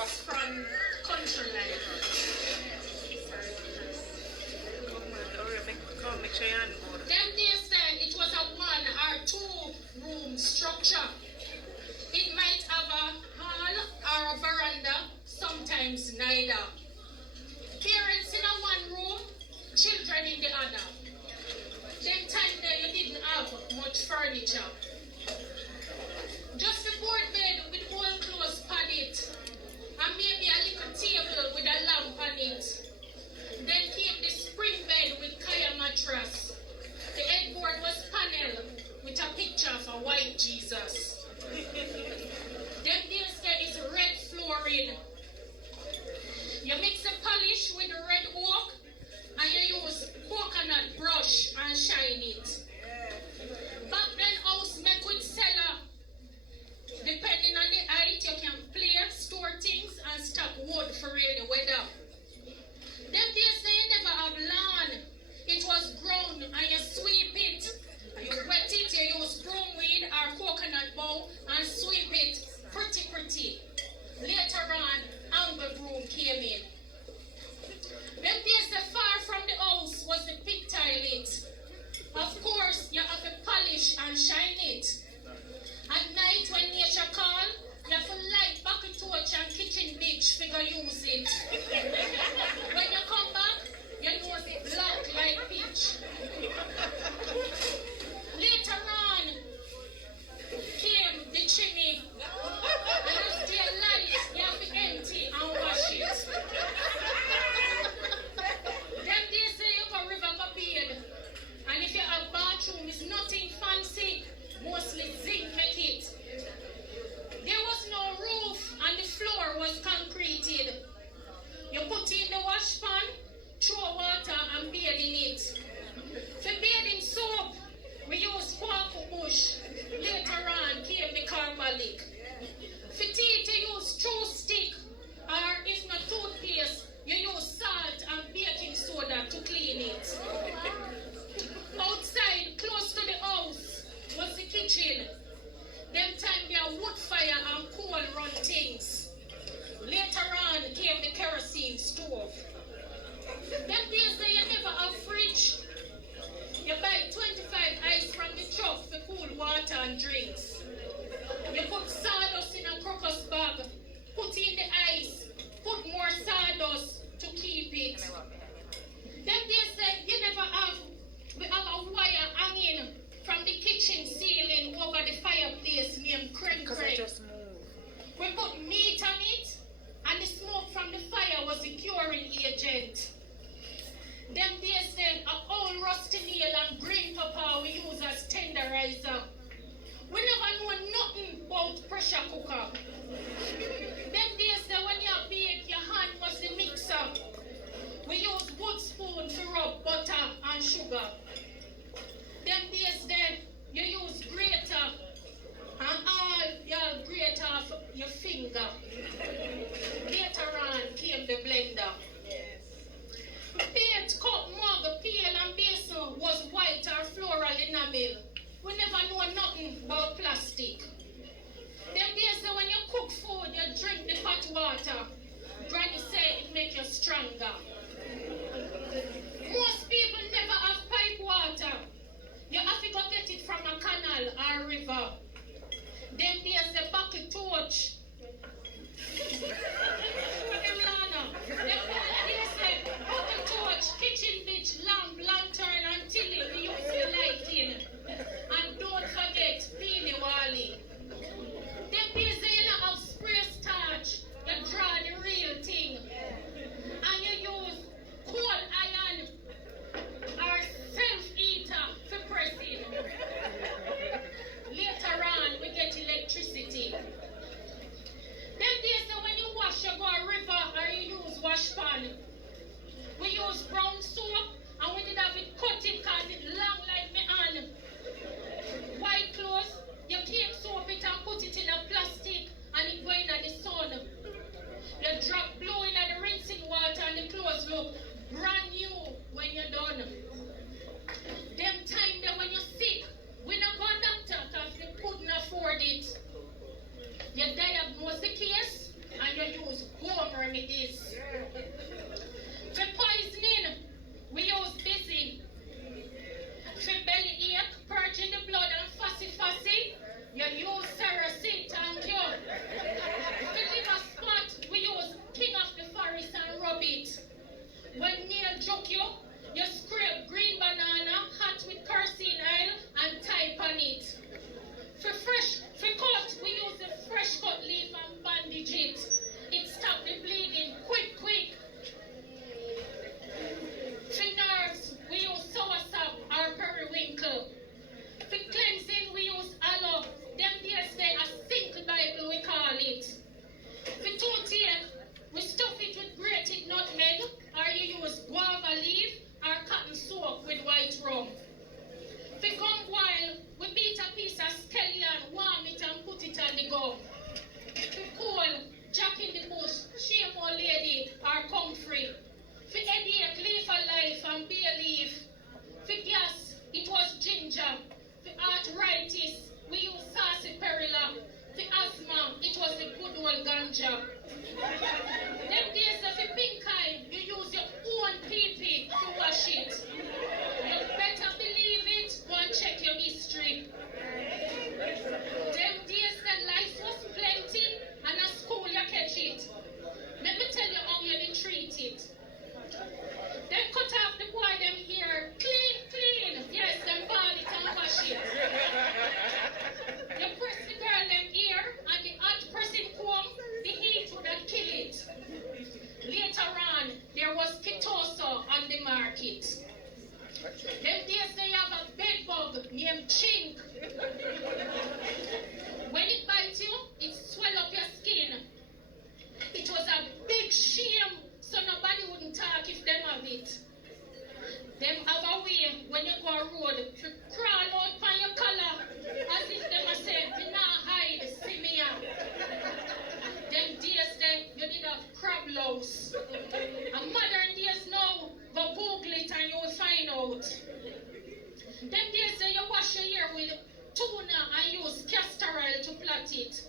It's from Country Life. Make sure you're on board. Them days then, it was a 1 or 2 room structure. It might have a hall or a veranda, sometimes neither. Parents in a 1 room, children in the other. Them time there you didn't have much furniture. Just a board bed with whole clothes on it, and maybe a little table with a lamp on it. Then came the spring bed with Kaya mattress. The headboard was panel with a picture of a white Jesus. Then there is red flooring. You mix the polish with the red oak and you use coconut brush and shine it. Back then house make with cellar. Depending on the height, you can play, store things and stock wood for rainy weather. Them days you never have lawn. It was ground and you sweep it. You wet it, you use broomweed or coconut bowl and sweep it pretty. Later on, angle broom came in. Them days far from the house was the pig toilet. Of course, you have to polish and shine it. At night when nature call, you have to light bucket torch and kitchen bitch figure use it. When you come back, you nose it black like peach. Later on came the chimney. And as they light, you have to empty and wash it. Them days say you go river go bathe. And if you have bathroom, it's nothing fancy. Mostly zinc make it. There was no roof and the floor was concreted. You put in the wash pan, throw water and bathe in it. For bathing soap, we use quack bush. Later on came the carbolic. For teeth, you use chew stick, or if not toothpaste, you use salt and baking soda to clean it. Outside, close to the house, was the kitchen. Them time there were wood fire and coal run things. Later on came the kerosene stove. Them days there you never have fridge. You buy 25 ice from the truck for cool water and drinks. You put sawdust in a crocus bag, put in the ice, put more sawdust to keep it. Them days there you never have, we have a wire hanging from the kitchen ceiling over the fireplace named Crane. We put meat on it, and the smoke from the fire was the curing agent. Them days then, a old rusty nail and green pepper we use as tenderizer. We never know nothing about pressure cooker. Them days then, when you bake, your hand was the mixer. We use wood spoon to rub butter and sugar. Them days then, you use grater and all you grate off your finger. Later on came the blender. Plate, cup, mug, pail and basin was white or floral enamel. We never know nothing about plastic. Them days then, when you cook food, you drink the hot water. Granny said it make you stronger. Most people never have pipe water. You have to go get it from a canal or a river. Then there's the bucket torch. Bucket torch, kitchen bitch, lamp, lantern, and tilly we use the lighting. And don't forget Peony Wally. Them days you don't have spray starch. You draw the real thing. And you use coal iron or self-eater for pressing. Later on, we get electricity. Them days when you wash, you go a river or you use wash pan. We use brown soap and we did have it cut it because it long like me hand. White clothes, you keep soap it and put it in a plastic and it go in the sun. You drop blow in the rinsing water and the clothes look brand new when you're done. Them time that when you're sick, we not go to doctor because we couldn't afford it. You diagnose the case, and you use home remedies. For poisoning, we use busy. For belly ache, purging the blood and fussy, you use Ceracid, thank you. For liver spot, we use King of the Forest and rub it. When nail joke you scrape green banana, hot with kerosene oil, and type on it. For cut, we use the fresh cut leaf and bandage it. It stops the bleeding quick. For nerves, we use soursop or periwinkle. For cleansing, we use aloe. Them days they a sink Bible we call it. For toothache, we stuff it with grated nutmeg, or you use guava leaf or cotton soap with white rum. For gum boil, we beat a piece of scallion, warm it and put it on the gum. For cold, jack in the bush, shame old lady or comfrey. For headache, leaf of life and bay leaf. For gas, it was ginger. For arthritis, we use sarsaparilla. For asthma, it was the good old ganja. Them days of the pink eye, you use your own pee-pee to wash it. You better believe it, go and check your history. Them days the life was plenty, and at school you catch it. Let me tell you how you treat it. Them cut off the boy them hair, clean. Yes, them ball it and wash it. You press the girl them ear, and the hot pressing comb, the heat would have kill it. Later on, there was Pitosa on the market. Them days they have a bed bug named chink. When it bites you, it swell up your skin. It was a big shame, so nobody wouldn't talk if them have it. Them have a way when you go a road to crawl out from your collar as if them a say, me not hide, see me here. Them days then you did have crab louse. And modern days now, go Google it and you'll find out. Them days then you wash your hair with tuna and use castor oil to plait it.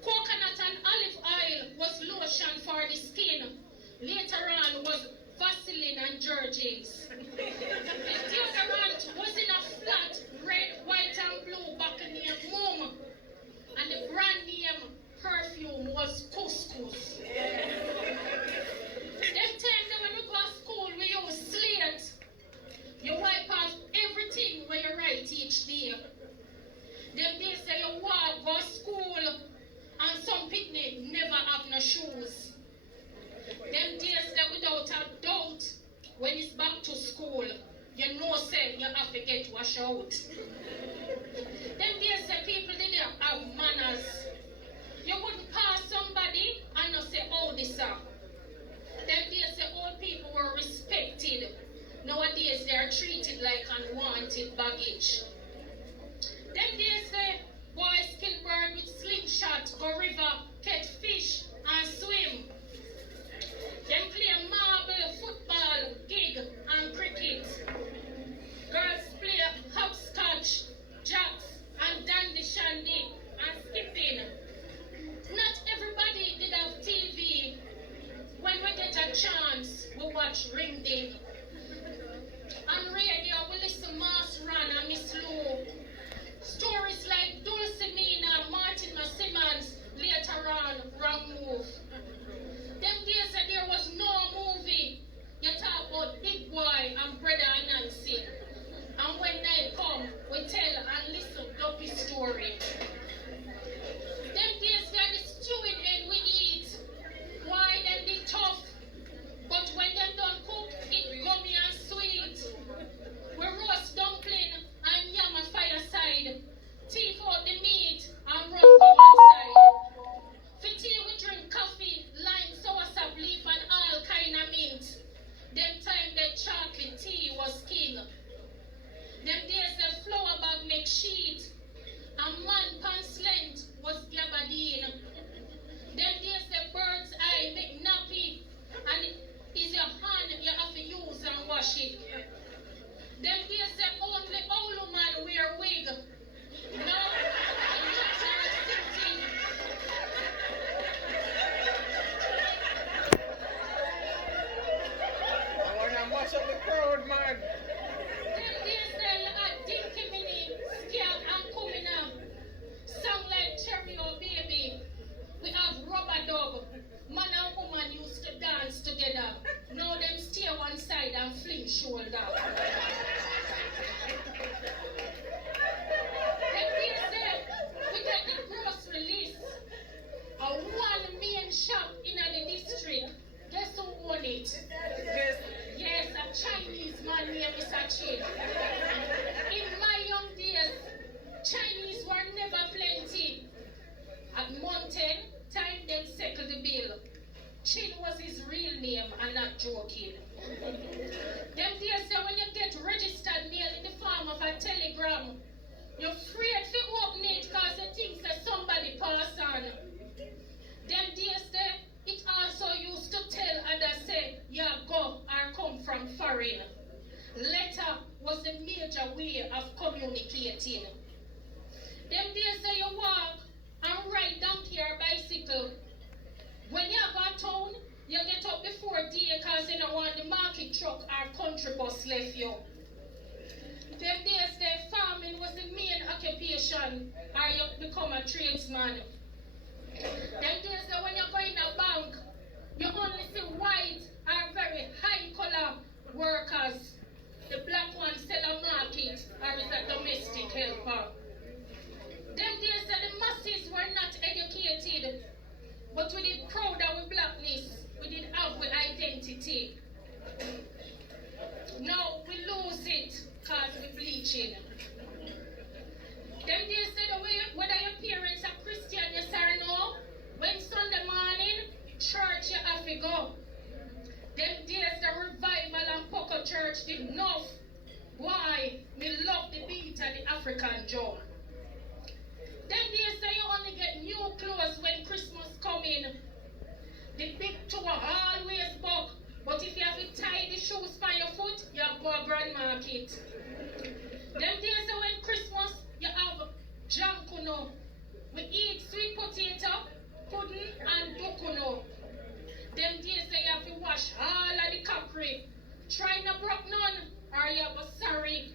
Coconut and olive oil was lotion for the skin. Later on was Vaseline and Jergens. The deodorant was in a flat red, white and blue bottle named Mum. And the brand name perfume was Couscous. Them time when we go to school, we use slate. You wipe off everything when you write each day. Them days say you walk, go to school, and some picnic never have no shoes. Them days that without a doubt, when it's back to school, you know say you have to get washed out. Them days that people didn't have manners. You wouldn't pass somebody and not say, oh, this up. Them days that old people were respected. Nowadays they are treated like unwanted baggage. Them days that boys kill bird with slingshot, go river, catch fish and swim. Them play marble, football, gig and cricket. Girls play hopscotch, jacks and dandy shandy and skipping. Not everybody did have TV. When we get a chance, we watch Ring Ding. On radio, we listen to Mass Run and Miss Lou. Chin was his real name, I'm not joking. Them days say when you get registered mail in the form of a telegram, you're afraid to open it because you think that somebody pass on. Them days there, it also used to tell others say, yeah, go or come from foreign. Letter was the major way of communicating. Them days say you walk and ride donkey or bicycle. When you go to town, you get up before day because you don't want the market truck or country bus left you. Them days there, farming was the main occupation or you become a tradesman. Them days there, when you go in a bank, you only see white or very high color workers. The black ones sell a market or is a domestic helper. Them days that the masses were not educated, but we did proud of our blackness. We did have our identity. Now we lose it because we bleaching. Them days that whether your parents are Christian, yes or no, when Sunday morning, church you have to go. Them days the revival and Poco Church did enough. Why? Me love the beat and the African drum. Them days that you only get new clothes when Christmas come in. The big tour always book. But if you have to tie the shoes by your foot, you have to go to Grand Market. Them days that when Christmas, you have jankuno. We eat sweet potato, pudding and dukuno. Them days that you have to wash all of the cockery. Try not broke none, or you have a sorry.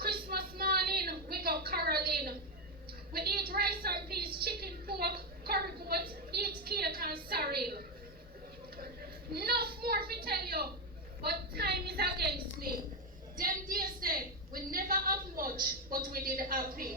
Christmas morning, we go caroling. We eat rice and peas, chicken, pork, curry goat, eat cake and sorrel. Enough more to tell you, but time is against me. Them days there, we never have much, but we did happy.